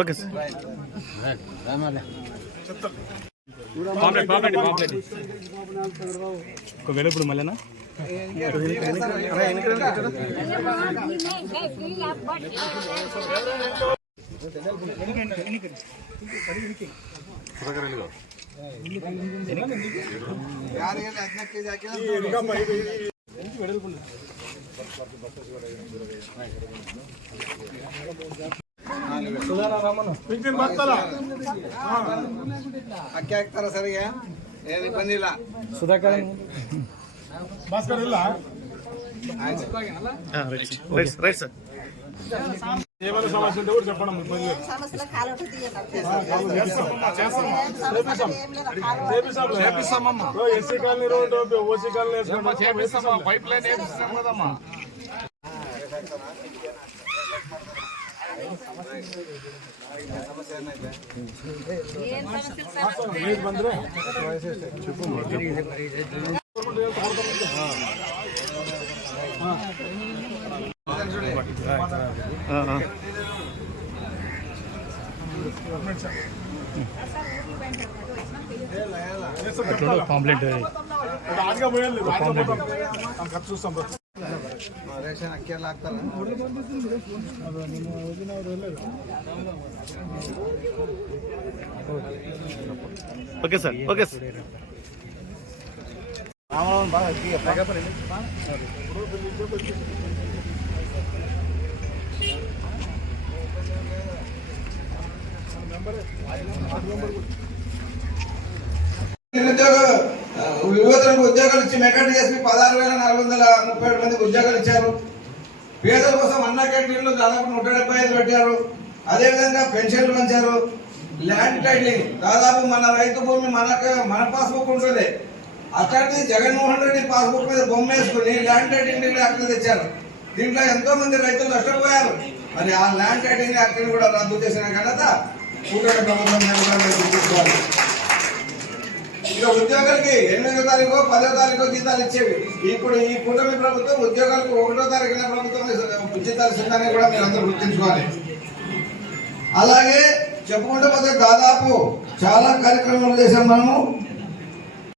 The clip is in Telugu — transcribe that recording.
Okay sir. ఒకవేళ ఇప్పుడు మళ్ళీనా ಅಕ್ಕಿ ಸರಿಯಾ ಏನು ಇಬ್ಬಂದಿ ಇಲ್ಲ ಸುಧಾಕರ್ ಭಾಸ್ಕರ್ ಇಲ್ಲ రైట్ సార్. ఏమైనా సమస్య ఉంటే కూడా చెప్పండి. SC colony road OC colony pipeline వేపిస్తాం కదమ్మా. ಬಂದ್ರೆ కాంప్లైంట్ చూస్తాం. ರೇಷನ್ ಅಕ್ಕಿ ಎಲ್ಲ ಹಾಕ್ತಾರ. Okay sir. Okay sir. యువతలకు ఉద్యోగాలు ఇచ్చి మెకానిక్ చేసి 16,437 మందికి ఉద్యోగాలు ఇచ్చారు. పేదల కోసం అన్న క్యాంటీన్లు దాదాపు 175 పెట్టారు. అదేవిధంగా పెన్షన్లు పెంచారు. ల్యాండ్ టైటిలింగ్ దాదాపు మన రైతు భూమి మన పాస్బుక్ ఉంటుంది. అట్లాంటిది జగన్మోహన్ రెడ్డి పాస్బుక్ మీద బొమ్మ వేసుకుని ల్యాండ్ టైటిలింగ్ యాక్ట్ తెచ్చారు. దీంట్లో ఎంతో మంది రైతులు నష్టపోయారు. మరి ఆ ల్యాండ్ టైటిలింగ్ యాక్ట్ కూడా రద్దు చేసిన ఘనత కూటమి ప్రభుత్వం గుర్తించుకోవాలి. ఇక ఉద్యోగులకి 8వ తారీఖు 10వ తారీఖు జీతాలు ఇచ్చేవి. ఇప్పుడు ఈ కూటమి ప్రభుత్వం ఉద్యోగాలకు 1వ తారీఖున ప్రభుత్వం జీతాలు ఇస్తుందని కూడా మీరు అందరూ గుర్తించుకోవాలి. అలాగే చెప్పుకుంటూ పోతే దాదాపు చాలా కార్యక్రమాలు చేసాం మనము.